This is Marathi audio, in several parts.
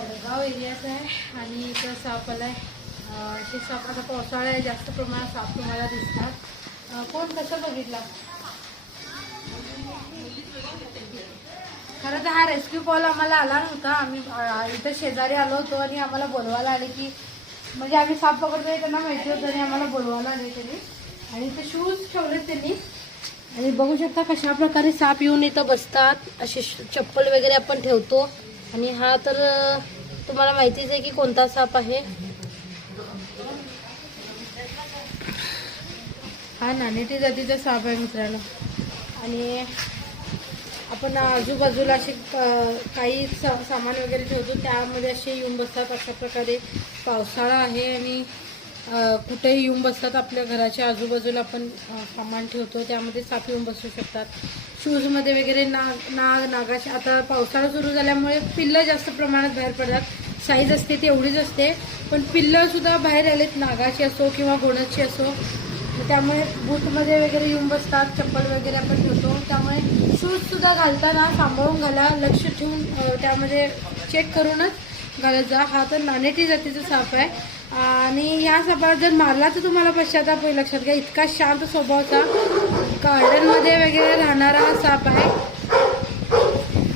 वडगाव एरियाचा आहे आणि इथं साप आला आहे साप आता पावसाळा आहे जास्त प्रमाणात साप तुम्हाला दिसतात. कोण कसं बघितला? खरं तर हा रेस्क्यू कॉल आम्हाला आला नव्हता. आम्ही इथं शेजारी आलो होतो आणि आम्हाला बोलवायला आले की म्हणजे आम्ही साप पकडतोय त्यांना माहिती होतं आणि आम्हाला बोलवायला आले त्यांनी. आणि इथे शूज ठेवलेत त्यांनी. आणि बघू शकता कशा प्रकारे साप येऊन इथं बसतात. असे चप्पल वगैरे आपण ठेवतो. आणि हा तर तुम्हाला माहितीच आहे की कोणता साप आहे? हा नानेटी जातीचा साप आहे मित्रांनो. आणि आपण आजूबाजूला असे काही सा सामान वगैरे ठेवतो त्यामध्ये असे येऊन बसतात अशा प्रकारे. पावसाळा आहे आणि कुठेही येऊन बसतात आपल्या घराच्या आजूबाजूला आपण सामान ठेवतो त्यामध्ये साप येऊन बसू शकतात. शूजमध्ये वगैरे नाग नाग नागाचे आता पावसाळा सुरू झाल्यामुळे पिल्लं जास्त प्रमाणात बाहेर पडतात. साईज असते ती एवढीच असते पण पिल्लंसुद्धा बाहेर आलेत नागाची असो किंवा गोणची असो. त्यामुळे बूटमध्ये वगैरे येऊन बसतात चप्पल वगैरे आपण ठेवतो. त्यामुळे शूजसुद्धा घालताना सांभाळून घाला लक्ष ठेवून त्यामध्ये चेक करूनच घालत जा. हा तर नानेटी जातीचा साप आहे. आणि ह्या सापाला जर मारला तर तुम्हाला पश्चाताप होईल. लक्षात घ्या इतका शांत स्वभावचा गार्डनमध्ये वगैरे राहणारा हा साप आहे.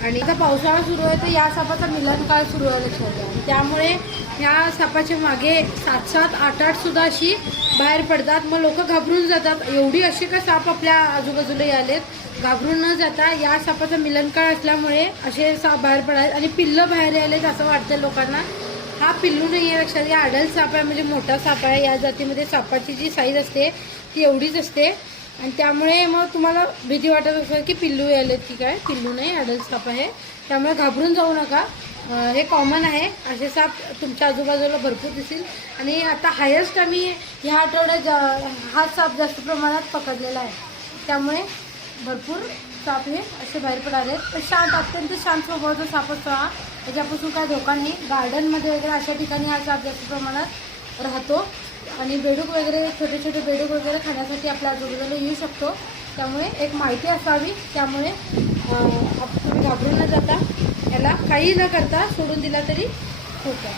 आणि आता पावसाळा सुरू आहे तर या सापाचा मिलन काळ सुरू आहे लक्षात घ्या. त्यामुळे ह्या सापाच्या मागे सात सात आठ आठ सुद्धा अशी बाहेर पडतात. मग लोक घाबरून जातात. एवढी अशी का साप आपल्या आजूबाजूला यालेत? घाबरून न जाता या सापाचा मिलन काळ असल्यामुळे असे साप बाहेर पडायला आणि पिल्लं बाहेर यायलेत असं वाटतं लोकांना. हा पिल्लू नाही आहे लक्षात घ्या अडल्ट साप आहे म्हणजे मोठा साप आहे या जातीमध्ये सापाची जी साईज असते ती एवढीच असते. आणि त्यामुळे मग तुम्हाला भीती वाटत असेल की पिल्लू यायलेत की काय? पिल्लू नाही अडल्ट साप आहे. त्यामुळे घाबरून जाऊ नका. हे कॉमन आहे. असे साप तुमच्या आजूबाजूला भरपूर दिसतील. आणि आता हायेस्ट आम्ही ह्या आठवड्यात जा- हा साप जास्त प्रमाणात पकडलेला आहे. त्यामुळे भरपूर साप हे असे बाहेर पडाले पण शांत अत्यंत शांत स्वभावाचा साप असतो हा. त्याच्यापासून काय धोका नाही गार्डनमध्ये वगैरे अशा ठिकाणी हा साप जास्त प्रमाणात राहतो. आणि बेडूक वगैरे छोटे छोटे बेडूक वगैरे खाण्यासाठी आपल्या आजूबाजूला येऊ शकतो. त्यामुळे एक माहिती असावी त्यामुळे आप- तुम्ही घाबरून न जाता याला काही न करता सोडून दिला तरी होतं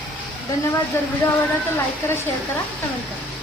धन्यवाद. जर व्हिडिओ आवडला तर लाईक करा शेअर करा कमेंट करा.